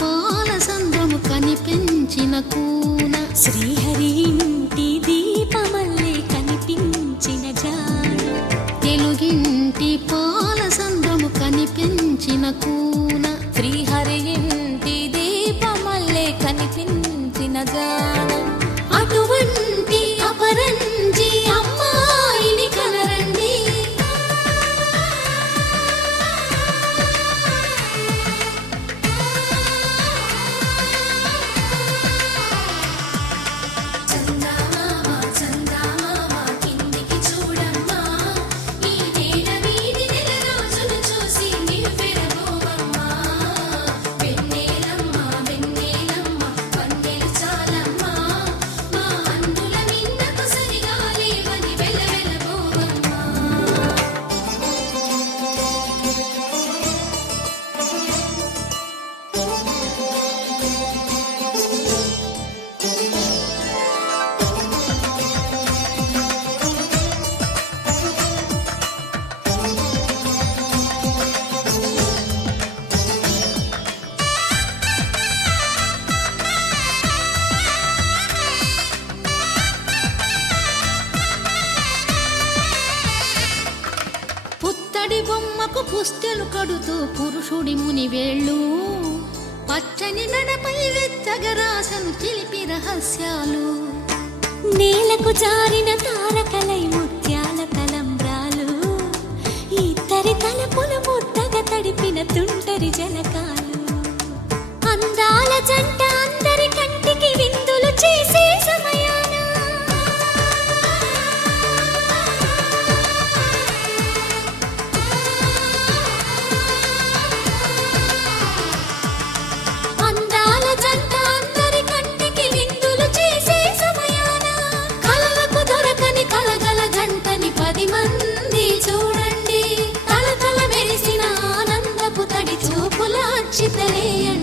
పాల సంద్రము కనిపించిన కూన శ్రీహరి ఇంటి దీపమల్లే కనిపించిన జాడ తెలుగింటి పాల సంద్రము కనిపించిన కూన శ్రీహరి ఇంటి దీపమల్లే కనిపించిన జాడ అటువంటి అపరంజి అమ్మాయిని కనరండి పుత్తడి బొమ్మకు పుస్తెలు కడుతూ పురుషుడి ముని వేళ్ళు పచ్చని నడపై వెచ్చగరాసను చిలిపి రహస్యాలు నేలకు జారిన తారకలై ముత్యాల తలంబ్రాలు ఇద్దరి తలపులు ముద్దగా తడిపిన తుంటరి జలకాలు అందాల జంట అందరి కంటికి విందులు చేసే సమయాన అందాల జంట అందరి కంటికి విందులు చేసే సమయాన కలలకు దొరకని కలగల జంటని 10 మంది చూడండి తల తల మెరిసిన ఆనందపు తడి చూపుల అచ్చితలేయండి